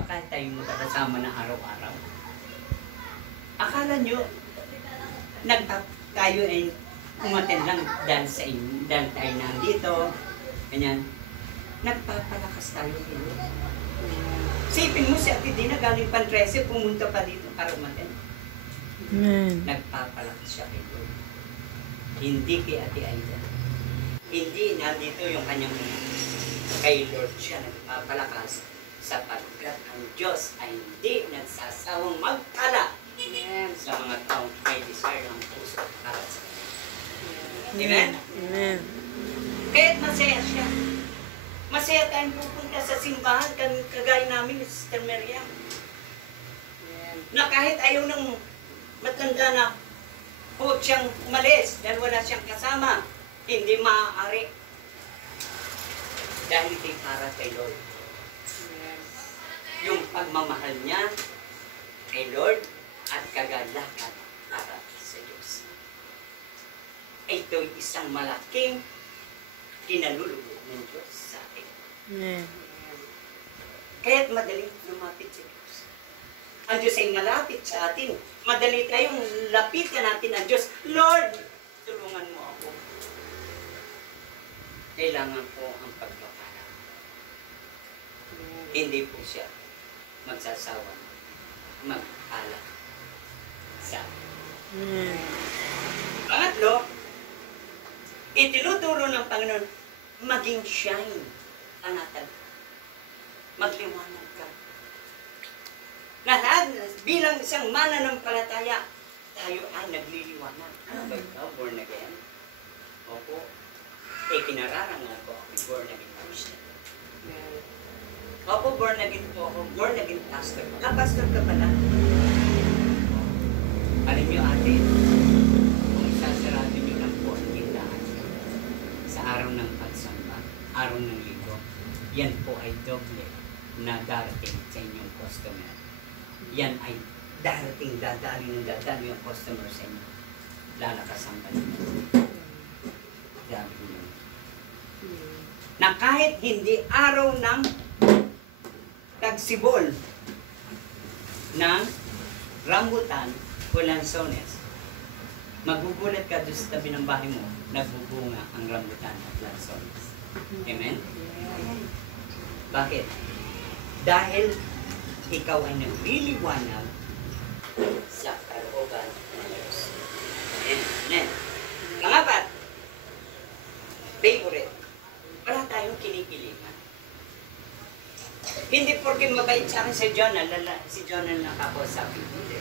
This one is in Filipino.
Baka tayo magkakasama na araw-araw. Akala nyo, tayo ay umaten lang dahil sa inyo, dahil tayo nandito, ganyan. Nagpapalakas tayo dito. Sipin mo si Ate Dina, galing pan 13, pumunta pa dito para umaten. Amen. Nagpapalakas siya kay Lord. Hindi kay Ate Aida. Hindi nandito yung kanyang kay Lord siya nagpapalakas sapagkat ang Diyos ay hindi nagsasawang magtala sa mga taong may desire ng puso para sa Kanya. Amen? Amen. Kaya't masaya siya. Masaya tayong pupunta sa simbahan kagaya namin ni Sister Miriam. Na kahit ayaw ng matanda na huwag siyang umalis dahil wala siyang kasama, hindi maaari. Dahil ito'y para kay Lord. Yung pagmamahal niya kay Lord at kagalakan para sa Diyos. Ito'y isang malaking kinalulugod ng Diyos sa atin. Amen. Kaya't madaling lumapit sa Diyos. Ang Diyos ay malapit sa atin. Madali tayong lapitan natin ang Diyos. Lord, tulungan mo ako. Kailangan ko ang pagpapala. Hindi po siya magsasawa magpala sa atin. Pangatlo, itinuturo ng Panginoon, maging shine ang atin. Magliwanag ka. Bilang isang mananampalataya, tayo ay nagliliwanag. Ano ba ito? Born again? Opo. Kinararangal ko ako, born again Christian. Opo, born again po ako. Born again pastor. Pastor ka pala. Alam niyo ate, kung isasarado niyo lang po ang tindahan sa araw ng pagsamba, araw ng linggo, yan po ay doble na darating sa inyong customer. Yan ay darating, dadali yung customer sa inyo. Lalakas ang kanila. Grabe yun. Na kahit hindi araw ng tagsibol ng rambutan o lansones, magugulat ka doon sa tabi ng bahay mo, nagbubunga ang rambutan at lansones. Amen? Bakit? Dahil ikaw ay nagliliwanag sa kalooban ng Diyos. Amen. Pangapat, favorite. Wala tayong kinikilingan. Hindi porke mabait sa akin si Jonah nakakausapin. Hindi.